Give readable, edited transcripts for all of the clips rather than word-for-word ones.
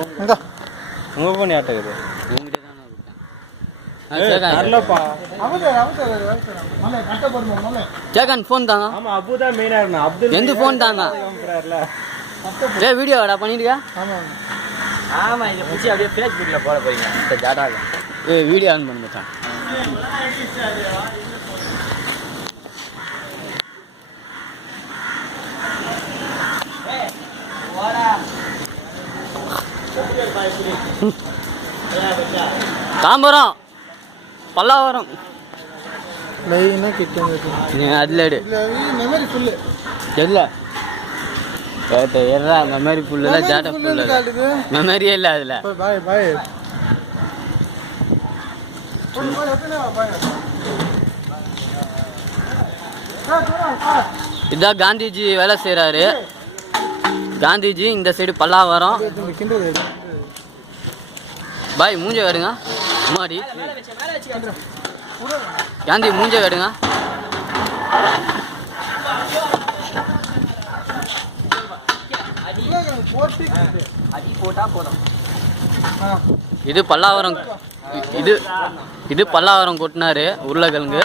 உங்கள் ஃபோன் யார்கிட்ட இருக்குது? ஜெகன் ஃபோன் தாங்க. ஆமாம், அபு தான் மெயினாக இருக்கணும். அப்துல் எந்த ஃபோன் தாங்க? ஏ வீடியோ வாடா பண்ணிருக்க? ஆமாம், இதை பிடிச்சி அப்படியே ஃபேஸ்புக்கில் போட போறீங்க. இந்த ஜாடாக ஏ வீடியோ ஆன் பண்ணி மச்சான். தாம்பரம் பல்லாவரம் லைனா கிட்ட அதில் எடு. மெமரி ஃபுல்லு இல்லை எறா மெமரி ஃபுல்லு இல்லை, டேட்டா ஃபுல்லு மெமரியே இல்லை அதில். பாய் பாய் இதான் காந்திஜி வேலை செய்கிறாரு. காந்திஜி இந்த சைடு பல்லாவரம். பாய் மூஞ்ச வேடுங்க முன்னாடி. காந்தி மூஞ்ச வேடுங்க. இது பல்லாவரம். இது பல்லாவரம் கொட்டினாரு உருளைக்கிழங்கு.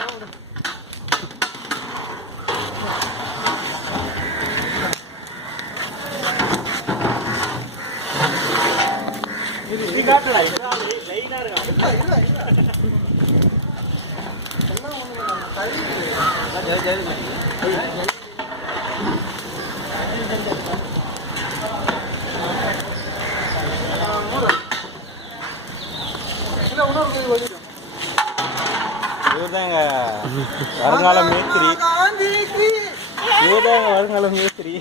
இவர்தாங்க வருங்கால மேஸ்திரி. இவர்தாங்க வருங்கால மேஸ்திரி.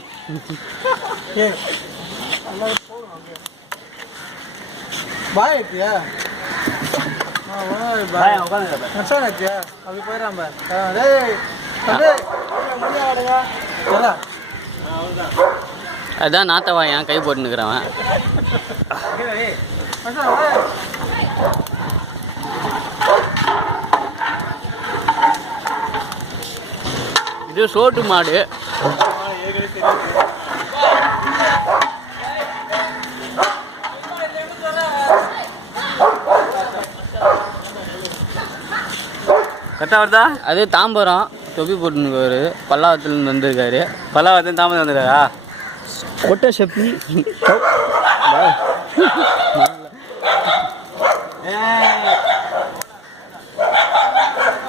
பாய் ஆயிட்டியா? பாய் மச்சான் ஆயிட்டியா? அப்படி போயிடறான் பாய். டேய் அதான் நாத்தவா என் கை போட்டுன்னுக்குறவன். இது சோட்டு மாடு. கரெக்டாக வருதா? அது தாம்பரம் தொப்பி போட்டுன்னு பல்லாவரத்துலேருந்து வந்திருக்காரு. பல்லாவரத்து தாமதம் வந்துருக்கா? கொட்டை செப்பி